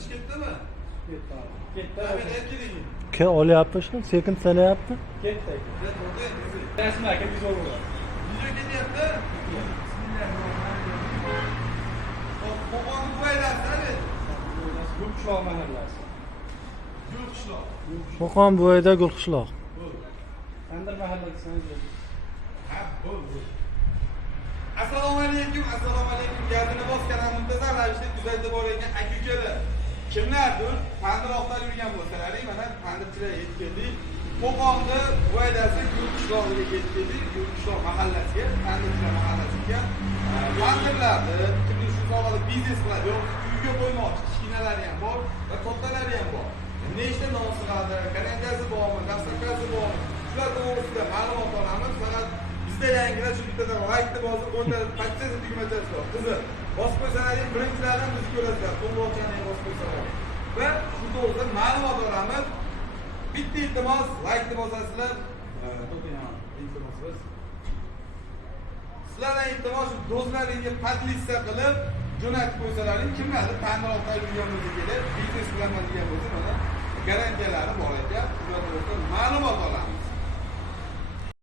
ish ketdimi? Ketdi abi. Ketdi. Tabiiyat keling. Ke olyapti shuni, sekin sanayapti. Ketdi. Rasmi aka biz o'g'irlar. Video ketyapti. Qo'qonni bo'ylasizlar. Gulqishloq mahallasi. Gulqishloq. Qo'qon bo'yida Gulqishloq. Andir mahallasi. Ha, bo'ldi. Assalomu alaykum, assalomu alaykum. Gazini bosganlar muntazam ravishda kuzatib borayotgan aka-ukalar. Kimlardir pandiroqda yurgan bo'lsalaring, mana pandirchilar yetib keldik. Qo'qonda bo'ydasi Gulqishlog'iga yetib keldik. Gulqishloq mahallasiga, pandirchilar mahallasiga. Pandirlarni, kimni shu sohada biznes qiladi, yo'q, uyga qo'ymoqchi, kichkinalari ham bor va kattalari ham bor. Nechta non sig'adi, karangasi bormi, dastakasi bormi? Shular to'g'risida ma'lumot olamiz. Faqat bizda yangilar shu bitta like deb hozir o'rta pakchasi tugmachasi bor. Qiziq. Bosib qo'ysalaring, birinchilardan bizni ko'rasizlar. Qo'ng'iroqchani ham bosib qo'ysalaring. Va shu to'g'risida ma'lumot olamiz. Bitta iltimos, like deb bosasizlar. Iltimosimiz. Sizlardan iltimos shu do'stlaringga podlista qilib jo'natib qo'ysalaring, kimlardir pandiroqda yurgan bo'lsa kelib, biznes qilaman degan bo'lsa, mana garantiyalari bor ekan. Shular to'g'risida ma'lumot olamiz.